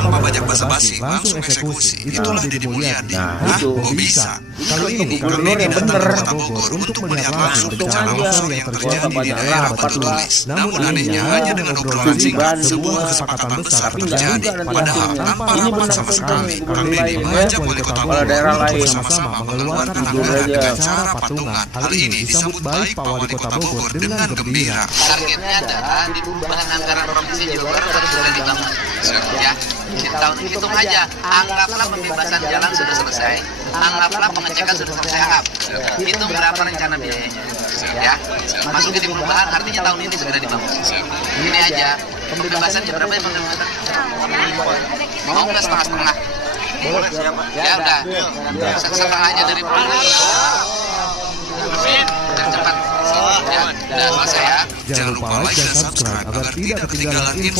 tanpa banyak basa-basi, langsung eksekusi. Itulah Deddy Mulyadi. Hah? Kok bisa? Kalau ini Kami yang datang bener. ke Kota Bogor untuk melihat langsung bencana longsor yang terjadi di daerah Batu Tulis. Namun anehnya hanya dengan obrolan singkat, sebuah kesepakatan besar terjadi. Padahal tanpa rapat sama sekali, Kang Deddy mengajak wali kota Bogor untuk bersama-sama mengeluarkan anggaran dengan cara patungan. Hal ini disambut baik Pak Wali Kota Bogor dengan gembira. Targetnya adalah di perubahan anggaran provinsi Jawa Barat harus segera dibangun. Ya, di tahun hitung aja. Anggaplah pembebasan jalan sudah selesai. Anggaplah pengecekan sudah selesai. Hitung berapa rencana biayanya. Ya, masuk di perubahan artinya tahun ini segera dibangun. Ini aja. Pembebasan jam berapa ya pembebasan? Mau nggak setengah-setengah? Ya udah. Setengahnya dari perubahan. Cepat. Ya, udah selesai ya. Jangan lupa like dan subscribe agar tidak ketinggalan info